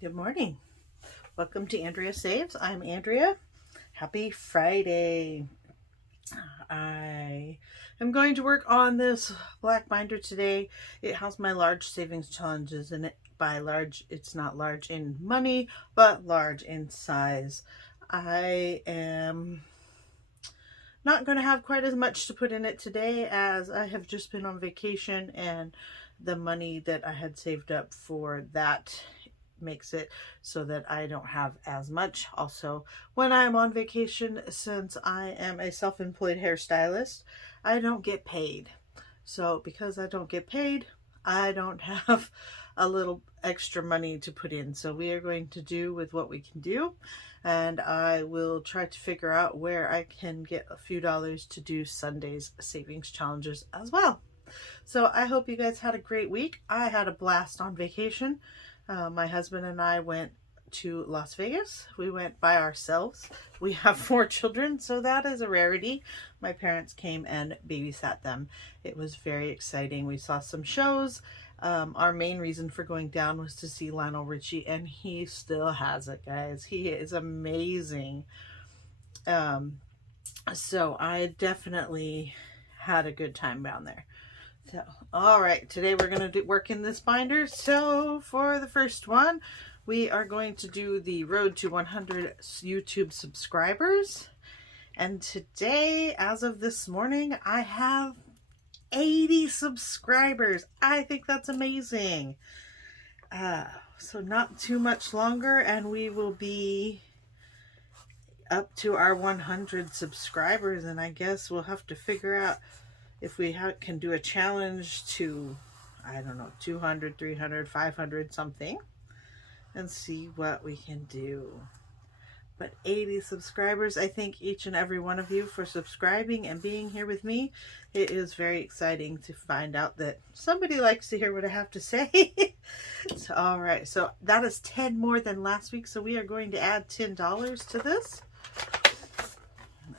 Good morning. Welcome to Andrea Saves. I'm Andrea. Happy Friday. I am going to work on this black binder today. It has my large savings challenges in it. By large, it's not large in money, but large in size. I am not going to have quite as much to put in it today as I have just been on vacation, and the money that I had saved up for that makes it so that I don't have as much. Also, when I'm on vacation, since I am a self-employed hairstylist, I don't get paid. So because I don't get paid, I don't have a little extra money to put in. So we are going to do with what we can do, and I will try to figure out where I can get a few dollars to do Sunday's savings challenges as well. So I hope you guys had a great week. I had a blast on vacation. My husband and I went to Las Vegas. We went by ourselves. We have 4 children, so that is a rarity. My parents came and babysat them. It was very exciting. We saw some shows. Our main reason for going down was to see Lionel Richie, and he still has it, guys. He is amazing. So I definitely had a good time down there. So, all right, today we're going to work in this binder. So for the first one, we are going to do the road to 100 YouTube subscribers. And today, as of this morning, I have 80 subscribers. I think that's amazing. So not too much longer, and we will be up to our 100 subscribers. And I guess we'll have to figure out if we can do a challenge to, I don't know, 200, 300, 500 something, and see what we can do. But 80 subscribers, I thank each and every one of you for subscribing and being here with me. It is very exciting to find out that somebody likes to hear what I have to say. So, all right, so that is 10 more than last week, so we are going to add $10 to this.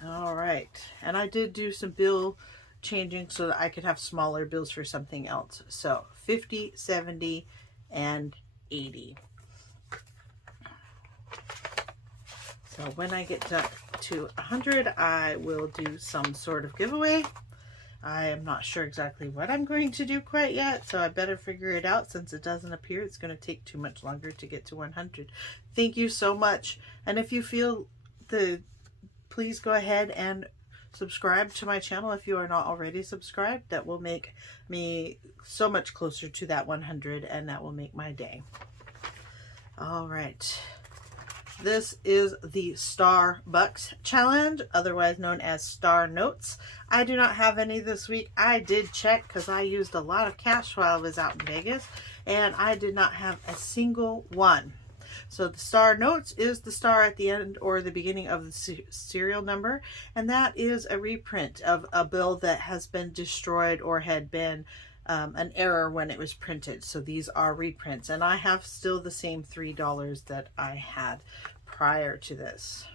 All right, and I did do some bill changing so that I could have smaller bills for something else. So 50, 70, and 80. So when I get to 100, I will do some sort of giveaway. I am not sure exactly what I'm going to do quite yet, so I better figure it out. Since it doesn't appear, it's going to take too much longer to get to 100. Thank you so much. And if you feel please go ahead and subscribe to my channel if you are not already subscribed. That will make me so much closer to that 100, and that will make my day. All right. This is the Starbucks challenge, otherwise known as Star Notes. I do not have any this week. I did check because I used a lot of cash while I was out in Vegas, and I did not have a single one. So the Star Notes is the star at the end or the beginning of the serial number, and that is a reprint of a bill that has been destroyed or had been an error when it was printed. So these are reprints, and I have still the same $3 that I had prior to this.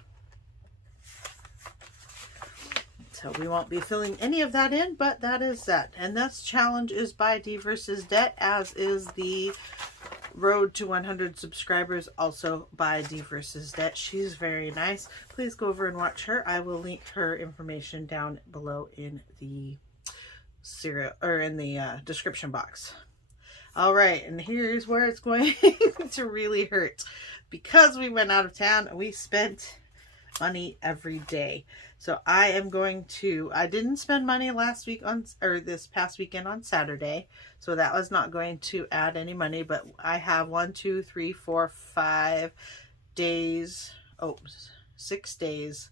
So we won't be filling any of that in, but that is that. And this challenge is by D versus Debt, as is the road to 100 subscribers, also by D versus Debt. She's very nice. Please go over and watch her. I will link her information down below in the description box. All right, and here's where it's going to really hurt. Because we went out of town, we spent money every day. So I didn't spend money last week this past weekend on Saturday. So that was not going to add any money, but I have 6 days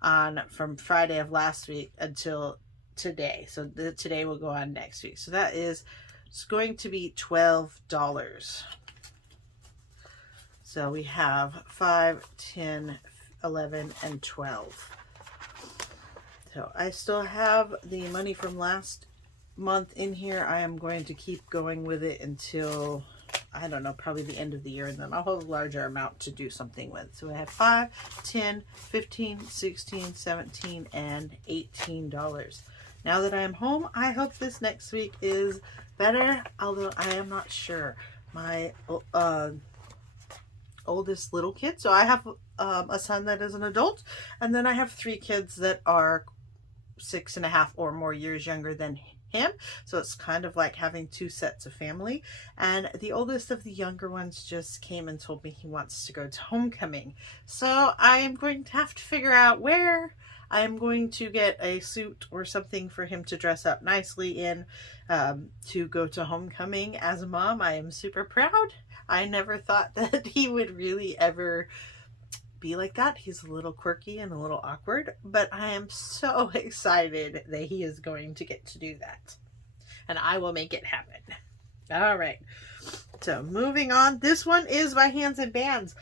on from Friday of last week until today. So today will go on next week. So that is, it's going to be $12. So we have 5, 10, 11, and 12. So I still have the money from last month in here. I am going to keep going with it until, I don't know, probably the end of the year, and then I'll have a larger amount to do something with. So I have 5, 10, 15, 16, 17, and $18. Now that I am home, I hope this next week is better, although I am not sure. My oldest little kid. So I have a son that is an adult, and then I have 3 kids that are 6.5 or more years younger than him. So it's kind of like having 2 sets of family. And the oldest of the younger ones just came and told me he wants to go to homecoming. So I am going to have to figure out where. I am going to get a suit or something for him to dress up nicely in to go to homecoming. As a mom, I am super proud. I never thought that he would really ever be like that. He's a little quirky and a little awkward, but I am so excited that he is going to get to do that. And I will make it happen. All right. So moving on. This one is by Hands and Bands.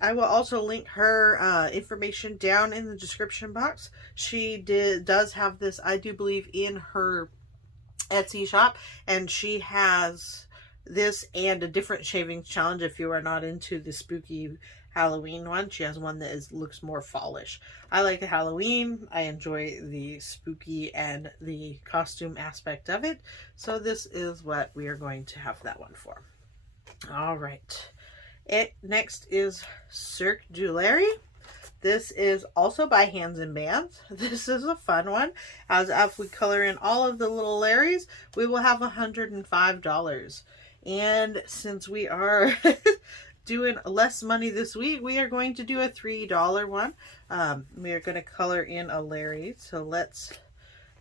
I will also link her information down in the description box. She does have this, I do believe, in her Etsy shop, and she has this and a different shaving challenge if you are not into the spooky Halloween one. She has one that looks more fallish. I like the Halloween. I enjoy the spooky and the costume aspect of it. So this is what we are going to have that one for. All right. Next is Cirque Jewelry. This is also by Hands and Bands. This is a fun one. As if we color in all of the little Larrys, we will have $105. And since we are doing less money this week, we are going to do a $3 one. We are going to color in a Larry. So let's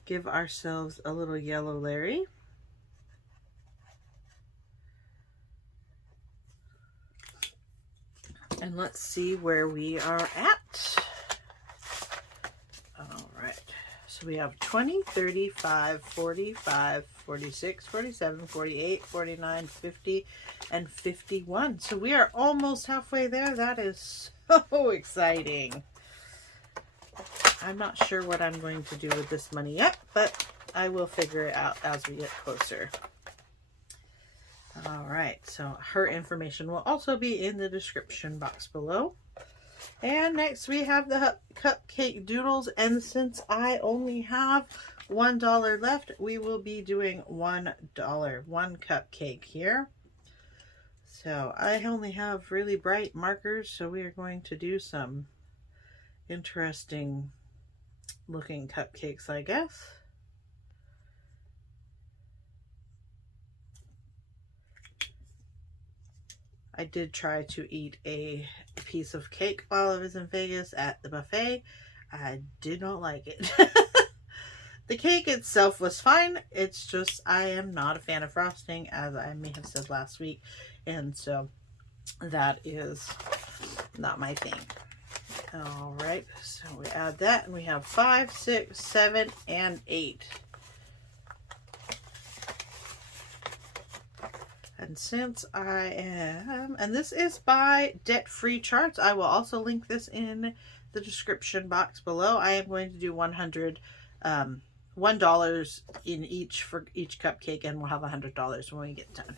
give ourselves a little yellow Larry. And let's see where we are at. All right. So we have 20, 35, 45, 46, 47, 48, 49, 50, and 51. So we are almost halfway there. That is so exciting. I'm not sure what I'm going to do with this money yet, but I will figure it out as we get closer. All right, so her information will also be in the description box below. And next we have the cupcake doodles, and since I only have $1 left, we will be doing $1, one cupcake here. So I only have really bright markers, so we are going to do some interesting looking cupcakes, I guess. I did try to eat a piece of cake while I was in Vegas at the buffet. I did not like it. The cake itself was fine. It's just I am not a fan of frosting, as I may have said last week. And so that is not my thing. All right, so we add that and we have 5, 6, 7, and 8. And since I am, and this is by Debt Free Charts, I will also link this in the description box below. I am going to do $100 in each for each cupcake, and we'll have $100 when we get done.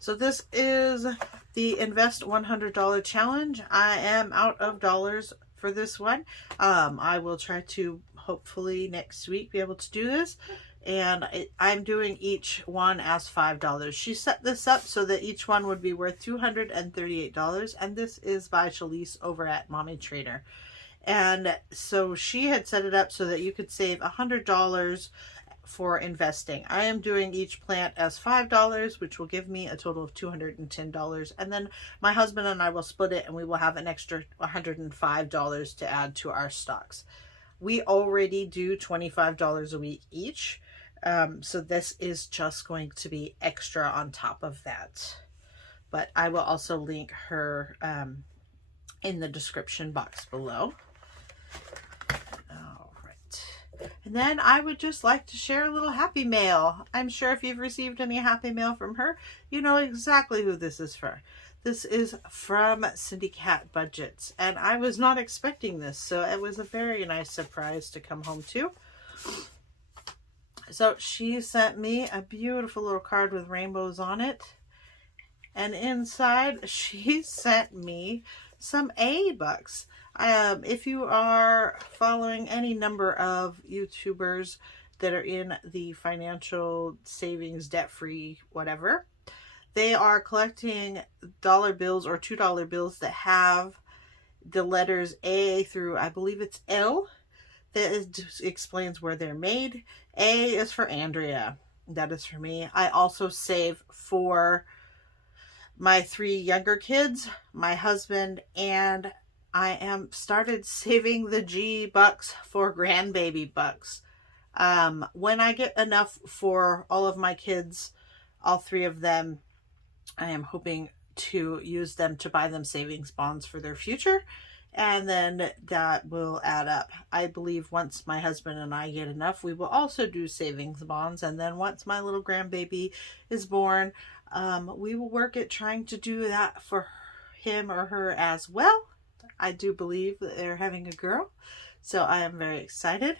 So this is the Invest $100 challenge. I am out of dollars for this one. I will try to hopefully next week be able to do this. And I'm doing each one as $5. She set this up so that each one would be worth $238. And this is by Shalise over at Mommy Trainer. And so she had set it up so that you could save $100 for investing. I am doing each plant as $5, which will give me a total of $210. And then my husband and I will split it, and we will have an extra $105 to add to our stocks. We already do $25 a week each. So this is just going to be extra on top of that. But I will also link her in the description box below. All right. And then I would just like to share a little happy mail. I'm sure if you've received any happy mail from her, you know exactly who this is for. This is from Cindy Cat Budgets, and I was not expecting this, so it was a very nice surprise to come home to. So she sent me a beautiful little card with rainbows on it, and inside she sent me some A-bucks. If you are following any number of YouTubers that are in the financial savings, debt-free, whatever, They are collecting dollar bills or $2 bills that have the letters A through, I believe it's L. That explains where they're made. A is for Andrea. That is for me. I also save for my 3 younger kids, my husband, and I am started saving the G bucks for grandbaby bucks. When I get enough for all of my kids, all 3 of them, I am hoping to use them to buy them savings bonds for their future, and then that will add up. I believe once my husband and I get enough, we will also do savings bonds, and then once my little grandbaby is born, we will work at trying to do that for him or her as well. I do believe that they're having a girl, so I am very excited.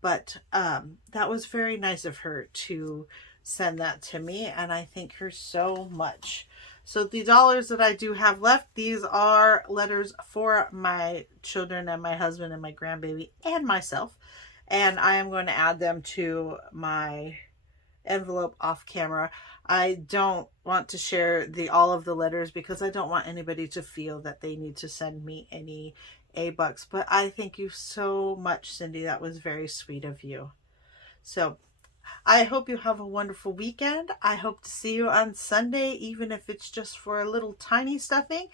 But that was very nice of her to send that to me, and I thank her so much. So the dollars that I do have left, these are letters for my children and my husband and my grandbaby and myself. And I am going to add them to my envelope off camera. I don't want to share all of the letters because I don't want anybody to feel that they need to send me any A-bucks. But I thank you so much, Cindy. That was very sweet of you. So I hope you have a wonderful weekend. I hope to see you on Sunday, even if it's just for a little tiny stuffing.